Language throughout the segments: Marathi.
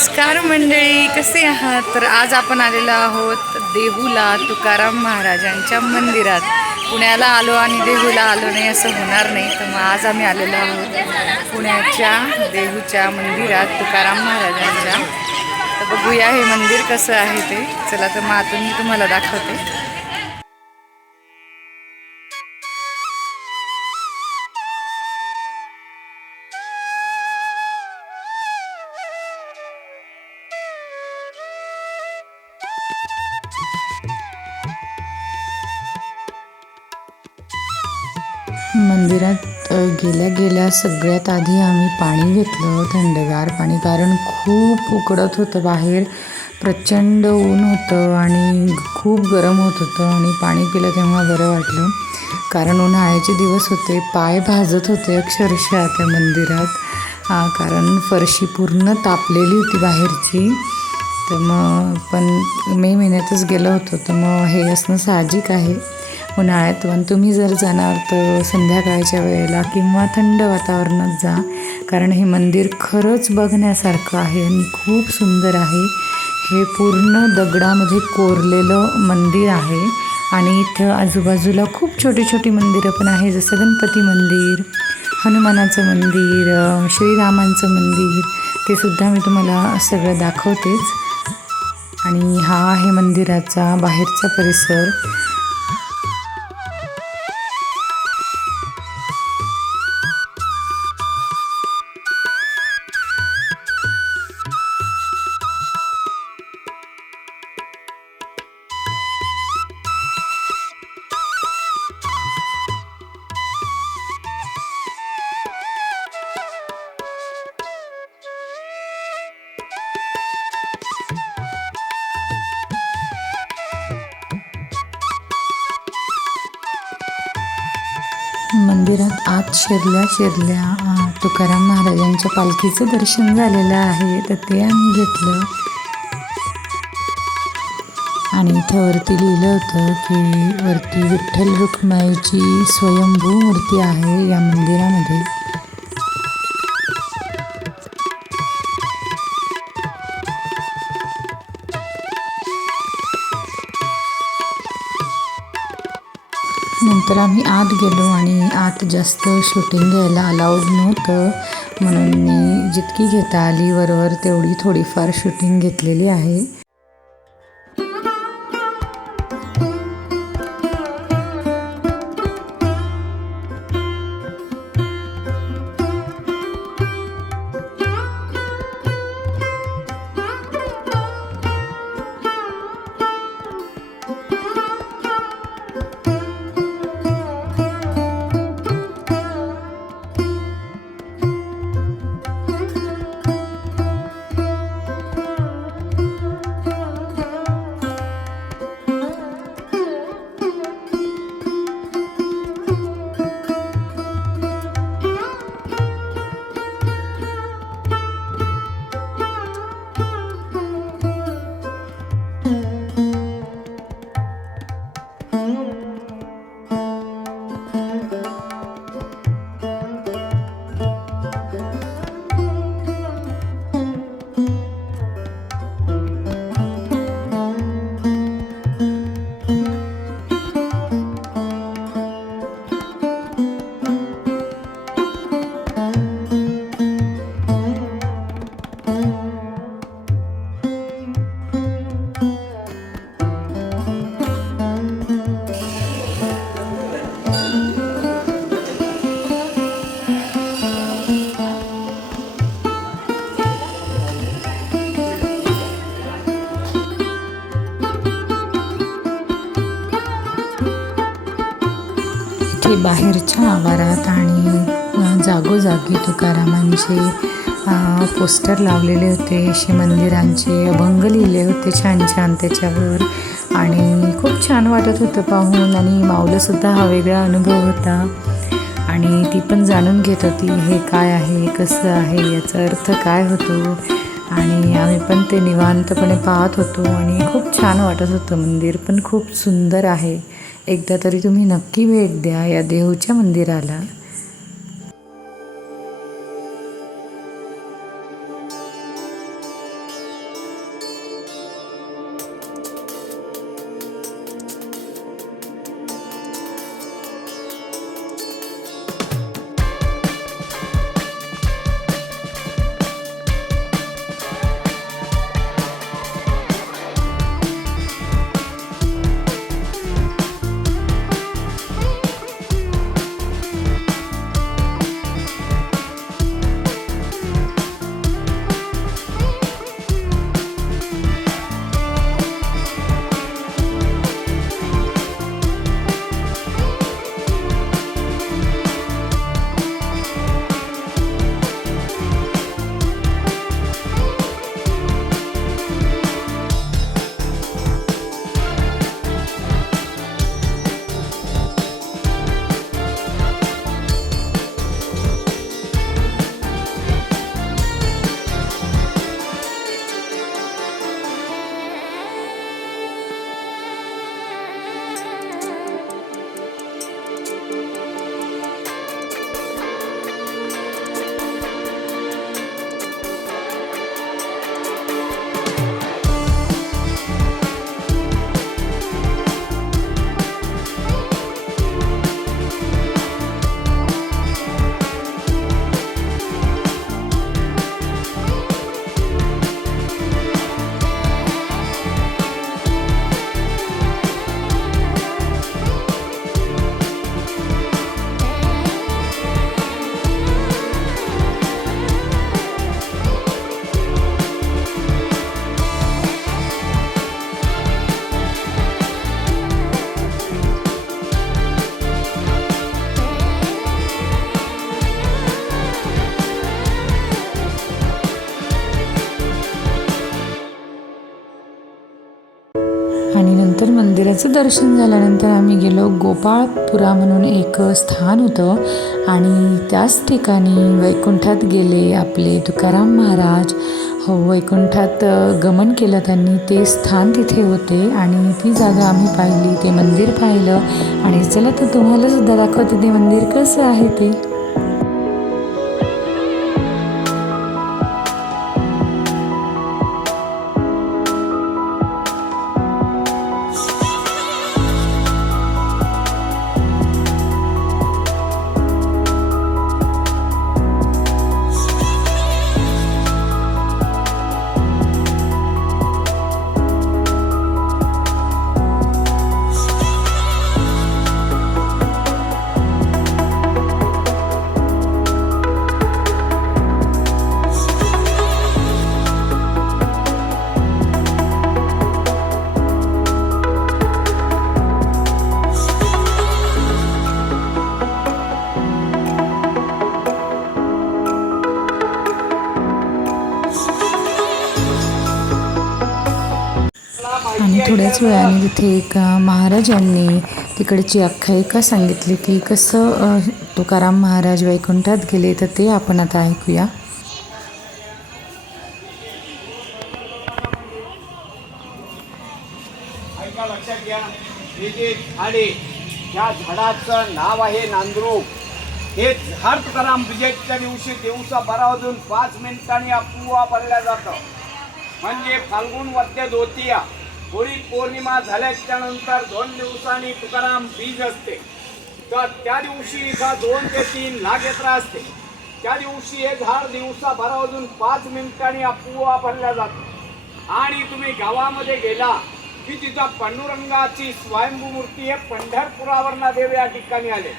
नमस्कार मंडळी कसे आहात? तर आज आपण आलेलो आहोत देहूला तुकाराम महाराजांच्या मंदिरात. पुण्याला आलो आणि देहूला आलो नाही असं होणार नाही तर मग आज आम्ही आलेलो आहोत पुण्याच्या देहूच्या मंदिरात तुकाराम महाराजांच्या. तर बघूया हे मंदिर कसं आहे ते. चला तर मग आतून मी तुम्हाला दाखवते. मंदिरात गेल्या गेल्या सगळ्यात आधी आम्ही पाणी घेतलं थंडगार पाणी कारण खूप उकडत होतं बाहेर. प्रचंड ऊन होतं आणि खूप गरम होत होतं आणि पाणी पिलं तेव्हा बरं वाटलं. कारण उन्हाळ्याचे दिवस होते पाय भाजत होते अक्षरशः त्या मंदिरात. कारण फरशी पूर्ण तापलेली होती बाहेरची. तर मग पण मे महिन्यातच गेलो होतो तर मग हे असणं साहजिक आहे. उन्हाळ्यात. पण तुम्ही जर जाणार तर संध्याकाळच्या वेळेला किंवा थंड वातावरणात जा. कारण हे मंदिर खरंच बघण्यासारखं आहे आणि खूप सुंदर आहे. हे पूर्ण दगडामध्ये कोरलेलं मंदिर आहे. आणि इथं आजूबाजूला खूप छोटी छोटी मंदिरं पण आहे जसं गणपती मंदिर हनुमानाचं मंदिर श्रीरामांचं मंदिर. ते सुद्धा मी तुम्हाला सगळं दाखवतेच. आणि हा आहे मंदिराचा बाहेरचा परिसर. मंदिरात आत शिरल्या शिरल्या तुकाराम महाराजांच्या पालखीचं दर्शन झालेलं आहे. तर ते आम्ही घेतलं. आणि इथं वरती लिहिलं होतं की वरती विठ्ठल रुक्माईची स्वयंभू मूर्ती आहे या मंदिरामध्ये. तर आम्ही आत गेलो आणि आत जास्त शूटिंग घ्यायला अलाउड नव्हतं. म्हणून मी जितकी घेता आली वरवर तेवढी थोडीफार शूटिंग घेतलेली आहे. बाहेरच्या आवारात आणि जागोजागी तुकारामांचे पोस्टर लावलेले होते. असे मंदिरांचे अभंग लिहिले होते छान छान त्याच्यावर. आणि खूप छान वाटत होतं पाहून आणि माऊलंसुद्धा हा वेगळा अनुभव होता. आणि ती पण जाणून घेत होती हे काय आहे कसं आहे याचा अर्थ काय होतो? आणि आम्ही पण ते निवांतपणे पाहत होतो आणि खूप छान वाटत होतं. मंदिर पण खूप सुंदर आहे. एकदा तरी तुम्ही नक्की भेट द्या या देहूच्या मंदिराला. आणि नंतर मंदिराचं दर्शन झाल्यानंतर आम्ही गेलो गोपाळपुरा म्हणून एक स्थान होतं. आणि त्याच ठिकाणी वैकुंठात गेले आपले तुकाराम महाराज. हो वैकुंठात गमन केलं त्यांनी. ते स्थान तिथे होते आणि ती जागा आम्ही पाहिली ते मंदिर पाहिलं. आणि चला तर तुम्हाला सुद्धा दाखवते ते मंदिर कसं आहे ते. थोड्याच वेळाने तिथे एक महाराजांनी तिकडची आख्यायिका सांगितली की कसं तुकाराम महाराज वैकुंठात गेले तर ते आपण आता ऐकूया. लक्षात घ्या. हे जे झाड आहे झाडाचं नाव आहे नांद्रू. हे झाड तुकाराम विजयच्या दिवशी दिवसा बारा वाजून पाच मिनिटांनी अपुवा भरल्या जातं. म्हणजे फाल्गुन वद्य धोतिया होळी पौर्णिमा झाल्याच्यानंतर दोन दिवसांनी तुकाराम बीज असते. तर त्या दिवशी इथं दोन ते तीन लाख यात्रा असते. त्या दिवशी हे झाड दिवसाभर वाजून पाच मिनिटांनी अपुवा भरल्या जातं. आणि तुम्ही गावामध्ये गेला की तिथं पांडुरंगाची स्वयंभू मूर्ती हे पंढरपुरावरना देव या ठिकाणी आले.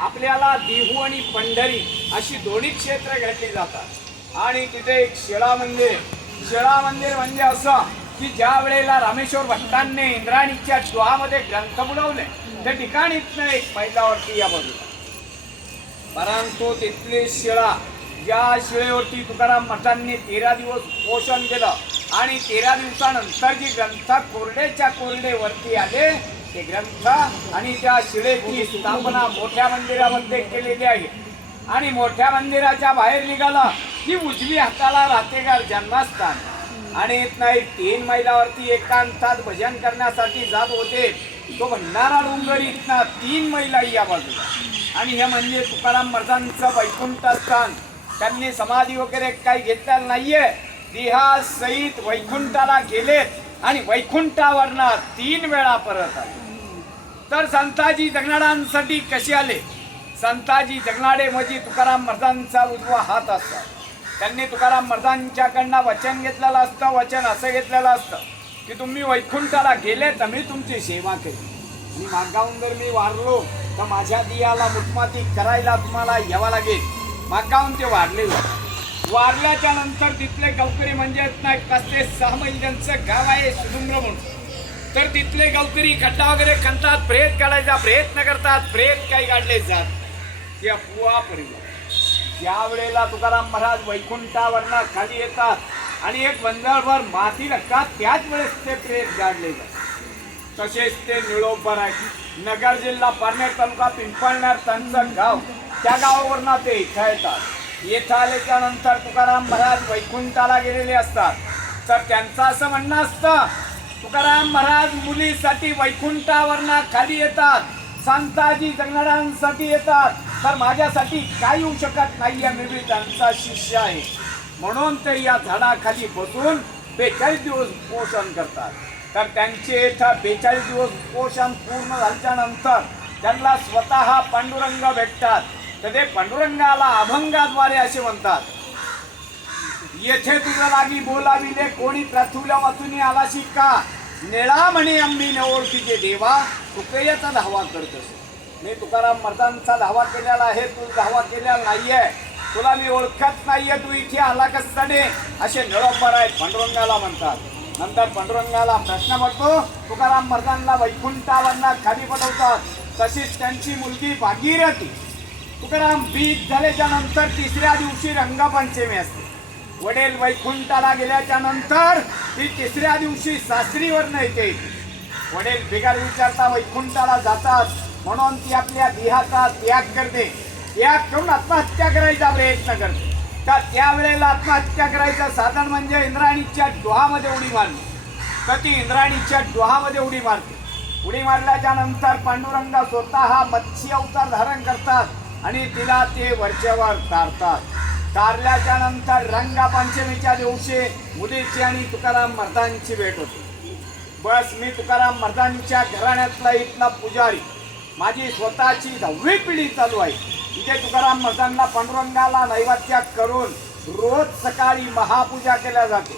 आपल्याला देहू आणि पंढरी अशी दोन्ही क्षेत्र घेतली जातात. आणि तिथे एक शिळा मंदिर आहे. शिळा मंदिर म्हणजे असं की ज्या वेळेला रामेश्वर भट्टांनी इंद्राणीच्या डोहामध्ये ग्रंथ बुलवले त्या ठिकाणीतनं एक मैदावरती या बाजूला. परंतु तिथली शिळा या शिळेवरती तुकाराम मठांनी तेरा दिवस पोषण केलं आणि तेरा दिवसानंतर जी ग्रंथ कोरडेच्या कोरडे वरती आले ते ग्रंथ आणि त्या शिळेची स्थापना मोठ्या मंदिरामध्ये केलेली आहे. आणि मोठ्या मंदिराच्या बाहेर निघाला की उजवी हाताला रातेगार जन्मस्थान. आणि येत नाही तीन मैलावरती एकांतात भजन करण्यासाठी जात होते. तो भंडारा डोंगर इथनं तीन मैला या बाजूला. आणि हे म्हणजे तुकाराम महाराजांचं वैकुंठ स्थान. त्यांनी समाधी वगैरे काही घेतलेलं नाहीये. सहित वैकुंठाला गेलेत आणि वैकुंठावरनं तीन वेळा परत आले. तर संताजी जगणाऱ्यांसाठी कसे आले? संताजी जगणाडे म्हणजे तुकाराम महाराजांचा उजवा हात असतात त्यांनी तुकाराम महाराजांच्याकडनं वचन घेतलेलं असतं वचन असं घेतलेलं असतं की तुम्ही वैकुंठाला गेले तर मी तुमची सेवा केली. आणि मागाहून जर मी वारलो तर माझ्या दियाला मुठमाती करायला तुम्हाला यावं लागेल. मागाहून ते वाढले जातात. वारल्याच्या नंतर तिथले गावकरी म्हणजे नाही कसते सहा महिन्यांचं गाव आहे सुडुंबर म्हणून. तर तिथले गावकरी खड्डा वगैरे खणतात प्रेत काढायचा प्रयत्न करतात प्रेत काही काढले जात नाही. या पुवा परिवार ज्या वेळेला तुकाराम महाराज वैकुंठावरनं खाली येतात आणि एक बंदरभर माती लागतात त्याच वेळेस ते प्रेत गाडले जातात. तसेच ते निळोबर आहेत. नगर जिल्हा पारनेर तालुका पिंपळनेर त्यांचं गाव. त्या गावावरनं ते इथं येतात. येथं आल्याच्यानंतर तुकाराम महाराज वैकुंठाला गेलेले असतात. तर त्यांचं असं म्हणणं असतं तुकाराम महाराज मुलीसाठी वैकुंठावरनं खाली येतात. संताजी जगणाऱ्यांसाठी येतात. तर माझ्यासाठी काही होऊ शकत नाही मी त्यांचा शिष्य आहे. म्हणून ते या झाडाखाली बसून बेचाळीस दिवस पोषण करतात. तर त्यांचे इथं बेचाळीस दिवस पोषण पूर्ण झाल्यानंतर त्यांना स्वतः पांडुरंग भेटतात. तर ते पांडुरंगाला अभंगाद्वारे असे म्हणतात. येथे तुझं लागी बोलाविले कोणी पृथ्वीला वाचून आलाशी का नेळा म्हणे आम्ही न ओळखीचे देवा तुकयाचा धावा करतोस. मी तुकाराम मर्दांचा धावा केलेला आहे तू धावा केलेला नाहीये. तुला मी ओळखत नाहीये तू इथे आला कसताने असे निळोपर आहे पांडुरंगाला म्हणतात. नंतर पांडुरंगाला प्रश्न पडतो तुकाराम मर्दांना वैकुंठावरनं खाली पटवतात. तशीच त्यांची मुलगी भागीरथी. तुकाराम बीज झाल्याच्यानंतर तिसऱ्या दिवशी रंगपंचमी असते. वडील वैकुंठाला गेल्याच्यानंतर ती तिसऱ्या दिवशी सासरीवरनं येते. वडील बिगार विचारता वैकुंठाला जातात. म्हणून ती आपल्या देहाचा त्याग करते. त्याग करून आत्महत्या करायचा प्रयत्न करते. तर त्यावेळेला आत्महत्या करायचं साधन म्हणजे इंद्राणीच्या डोहामध्ये उडी मारणे. तर ती इंद्राणीच्या डोहामध्ये उडी मारते. उडी मारल्याच्या नंतर पांडुरंग स्वतः मत्स्य अवतार धारण करतात आणि तिला ते वरच्यावर तारतात. तारल्याच्या नंतर रंगपंचमीच्या दिवशी मुलीची आणि तुकाराम मर्दांची भेट होते. बस मी तुकाराम मर्दांच्या घराण्यातला इथला पुजारी. माझी स्वतःची दहावी पिढी चालू आहे. इथे तुकाराम मर्दांना पांडुरंगाला नैवेद्य करून रोज सकाळी महापूजा केल्या जाते.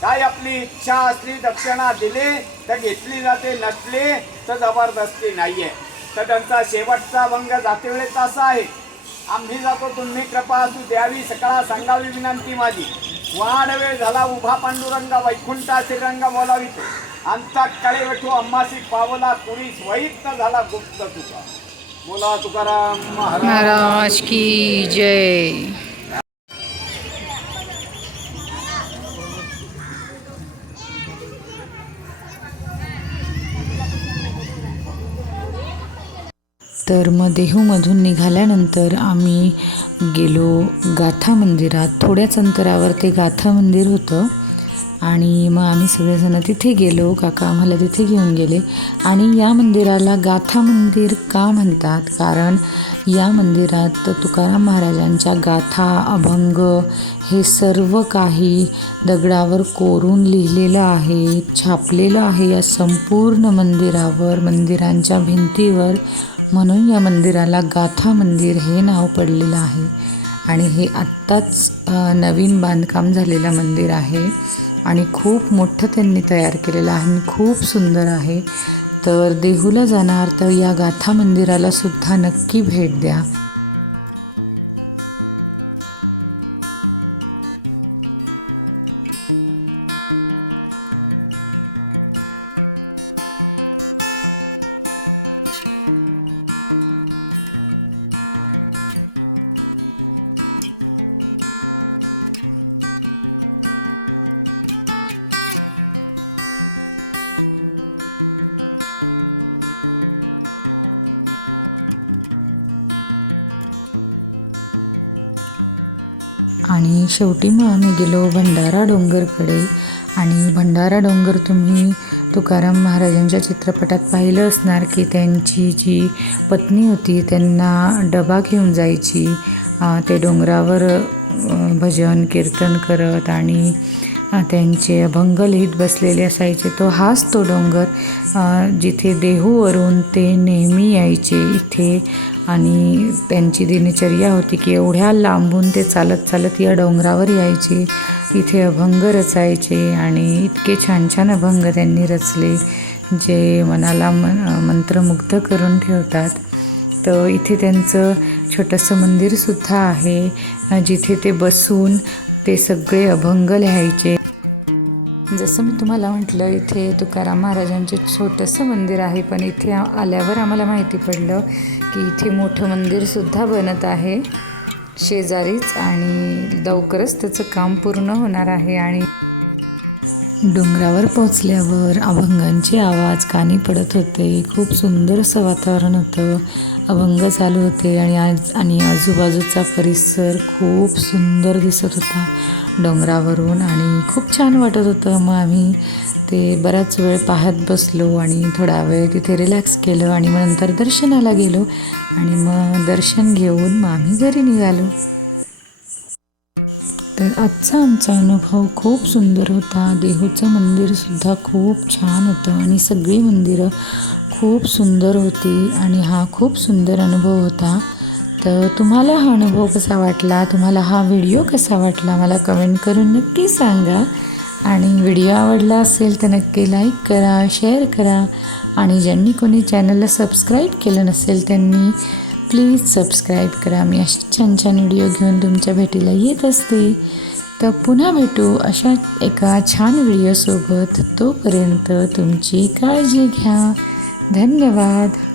काय आपली इच्छा असली दक्षिणा दिली तर घेतली जाते नसली तर जबरदस्ती नाहीये. तर त्यांचा शेवटचा भंग जातेवेळेचा असा आहे. आम्ही जातो तुम्ही कृपा असू द्यावी सकाळ सांगावी विनंती माझी. वाढ वेळ झाला उभा पांडुरंग वैकुंठा श्रीरंग बोलावितो. आमचा कळे भेटू अम्मासी पावला कुडी स्वैत झाला गुप्त तुका. बोला तुकाराम महाराज की जय. तर मग देहूमधून निघाल्यानंतर आम्ही गेलो गाथा मंदिरात. थोड्याच अंतरावर ते गाथा मंदिर होतं. आणि मग आम्ही सगळेजण तिथे गेलो काका आम्हाला तिथे घेऊन गेले. आणि या मंदिराला गाथा मंदिर का म्हणतात? कारण या मंदिरात तुकाराम महाराजांच्या गाथा अभंग हे सर्व काही दगडावर कोरून लिहिलेलं आहे छापलेलं आहे या संपूर्ण मंदिरावर मंदिरांच्या भिंतीवर. म्हणून या मंदिराला गाथा मंदिर हे नाव पडलेलं आहे. आणि हे आत्ताच नवीन बांधकाम झालेलं मंदिर आहे. आणि खूप मोठं त्यांनी तयार केलेलं आहे. आणि खूप सुंदर आहे. तर देहूला जाणार तर या गाथा मंदिराला सुद्धा नक्की भेट द्या. भंडारा डोंगरकडे. आणि भंडारा डोंगर तुम्ही तुकाराम महाराजांच्या चित्रपटात पाहिलं असणार की त्यांची जी पत्नी होती त्यांना डबा घेऊन जायची. ते डोंगरावर भजन कीर्तन करत आणि त्यांचे अभंग लिहित बसलेले असायचे. तो हाच तो डोंगर जिथे देहूवरून ते नेहमी यायचे. इथे आणि त्यांची दिनचर्या होती की एवढ्या लांबून ते चालत चालत या डोंगरावर यायचे. इथे अभंग रचायचे आणि इतके छान छान अभंग त्यांनी रचले जे मनाला मन मंत्रमुग्ध करून ठेवतात. तर इथे त्यांचं छोटंसं मंदिरसुद्धा आहे जिथे ते बसून ते सगळे अभंग लिहायचे. जसं मी तुम्हाला म्हटलं इथे तुकाराम महाराजांचे छोटंसं मंदिर आहे पण इथे आल्यावर आम्हाला माहिती पडलं की इथे मोठं मंदिरसुद्धा बनत आहे. शेजारीच आणि लवकरच त्याचं काम पूर्ण होणार आहे आणि डोंगरावर पोचल्यावर अभंगांचे आवाज कानी पडत होते. खूप सुंदर असं वातावरण होतं. अभंग चालू होते आणि आज आणि आजूबाजूचा परिसर खूप सुंदर दिसत होता. डोंगरावरून आणि खूप छान वाटत होतं. मग आम्ही ते बराच वेळ पाहत बसलो आणि थोडा वेळ तिथे रिलॅक्स केलं आणि मग नंतर दर्शनाला गेलो. आणि मग दर्शन घेऊन मग आम्ही घरी निघालो. आजचा आमचा अनुभव खूप सुंदर होता. देहूचं मंदिरसुद्धा खूप छान होतं आणि सगळी मंदिरं खूप सुंदर होती आणि हा खूप सुंदर अनुभव होता. तर तुम्हाला हा अनुभव कसा वाटला? तुम्हाला हा व्हिडिओ कसा वाटला? मला कमेंट करून नक्की सांगा. आणि व्हिडिओ आवडला असेल तर नक्की लाईक करा शेअर करा. आणि ज्यांनी कोणी चॅनलला सबस्क्राईब केलं नसेल त्यांनी प्लीज सबस्क्राईब करा. मी अशी छान छान व्हिडिओ घेऊन तुमच्या भेटीला येत असते. तर पुन्हा भेटू अशा एका छान व्हिडिओसोबत तोपर्यंत तुमची काळजी घ्या. धन्यवाद.